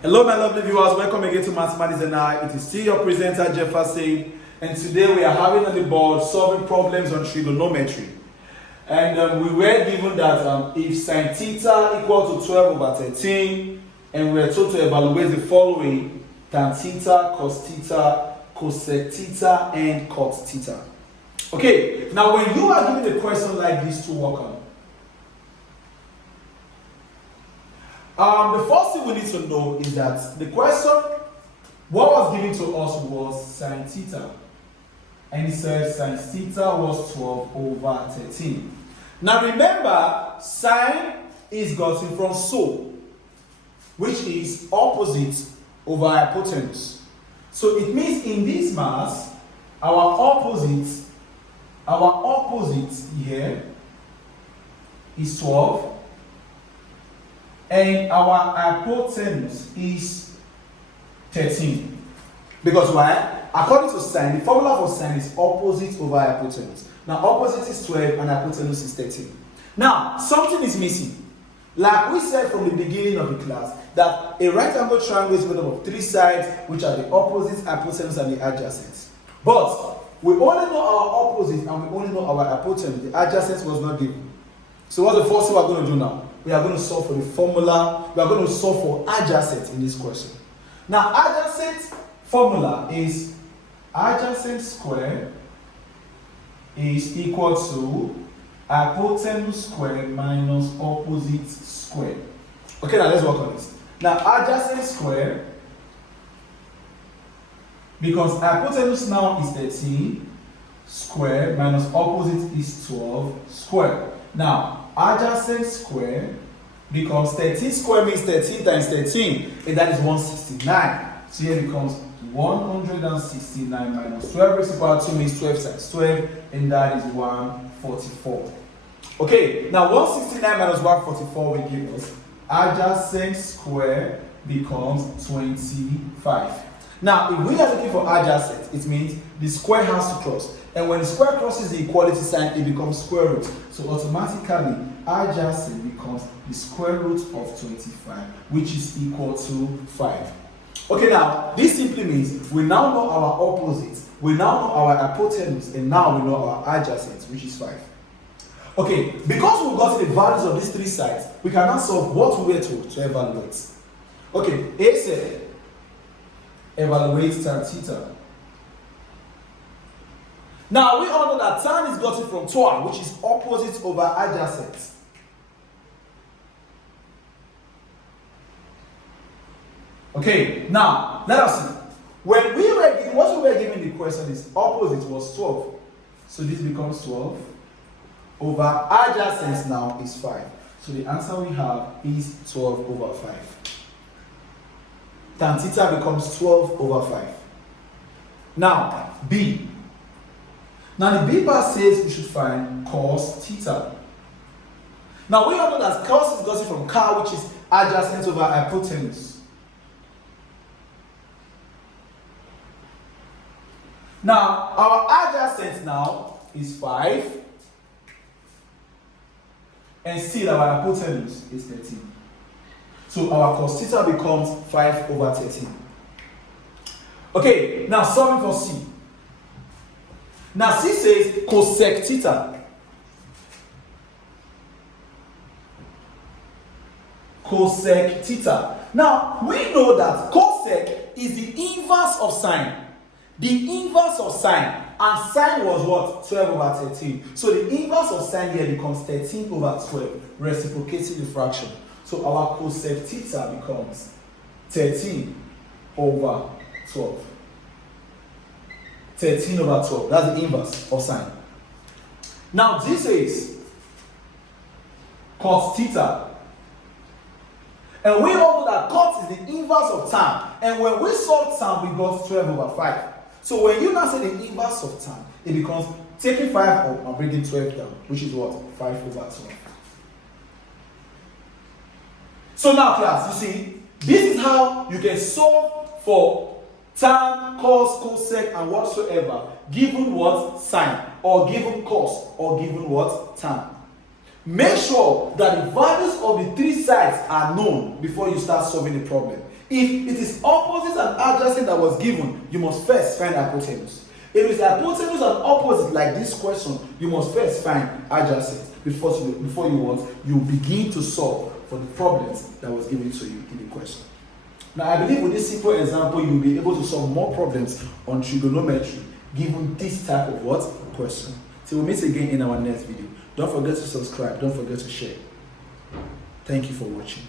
Hello my lovely viewers, welcome again to Mathematics and I. It is still your presenter Jefferson, and today we are having on the board solving problems on trigonometry. And we were given that if sine theta equal to 12 over 13, and we are told to evaluate the following: tan theta, cos theta, cosec theta, and cot theta. Okay, now when you are given a question like this to work on, the first thing we need to know is that the question, what was given to us was sine theta. And it says sine theta was 12 over 13. Now remember, sine is gotten from so, which is opposite over hypotenuse. So it means in this mass, our opposite here is 12. And our hypotenuse is 13. Because why? According to sine, the formula for sine is opposite over hypotenuse. Now, opposite is 12 and hypotenuse is 13. Now, something is missing. Like we said from the beginning of the class, that a right angle triangle is made up of three sides, which are the opposite, hypotenuse, and the adjacent. But we only know our opposite and we only know our hypotenuse. The adjacent was not given. So what's the first thing we're going to do now? We are going to solve for the formula. We are going to solve for adjacent in this question. Now, adjacent formula is adjacent square is equal to hypotenuse square minus opposite square. Okay, now let's work on this. Now, adjacent square, because hypotenuse now is 13 square minus opposite is 12 square. Now, adjacent square becomes 13 square means 13 times 13, and that is 169. So here becomes 169 minus 12 is equal to means 12 times 12, and that is 144. Okay, now 169 minus 144 will give us adjacent square becomes 25. Now, if we are looking for adjacent, it means the square has to cross. And when the square crosses the equality sign, it becomes square root. So automatically, adjacent becomes the square root of 25, which is equal to 5. Okay, now, this simply means we now know our opposite, we now know our hypotenuse, and now we know our adjacent, which is 5. Okay, because we've got the values of these three sides, we can now solve what we were told to evaluate. Okay, A said, evaluate tan theta. Now, we all know that tan is gotten from 12, which is opposite over adjacent. Okay, now, let us see. When we were given, what we were given the question is opposite was 12. So this becomes 12 over adjacent now is 5. So the answer we have is 12 over 5. Tan theta becomes 12 over 5. Now, B. Now the B part says we should find cos theta. Now we all know that cos is gotten from car, which is adjacent over hypotenuse. Now our adjacent now is 5, and still our hypotenuse is 13. So our cos theta becomes 5 over 13. Okay, now solving for C. Now C says cosec theta. Cosec theta. Now we know that cosec is the inverse of sine. The inverse of sine. And sine was what? 12 over 13. So the inverse of sine here becomes 13 over 12, reciprocating the fraction. So our cosec theta becomes 13 over 12. 13 over 12. That's the inverse of sine. Now this is cos theta. And we all know that cos is the inverse of tan. And when we solve tan, we got 12 over 5. So when you now say the inverse of tan, it becomes taking 5 up and bringing 12 down, which is what? 5 over 12. So now class, you see, this is how you can solve for tan, cos, cosec, and whatsoever, given what? Sine, or given cos, or given what? Tan. Make sure that the values of the three sides are known before you start solving the problem. If it is opposite and adjacent that was given, you must first find hypotenuse. If it's hypotenuse and opposite like this question, you must first find adjacent before you begin to solve for the problems that was given to you in the question. Now, I believe with this simple example, you'll be able to solve more problems on trigonometry given this type of what? Question. So we'll meet again in our next video. Don't forget to subscribe. Don't forget to share. Thank you for watching.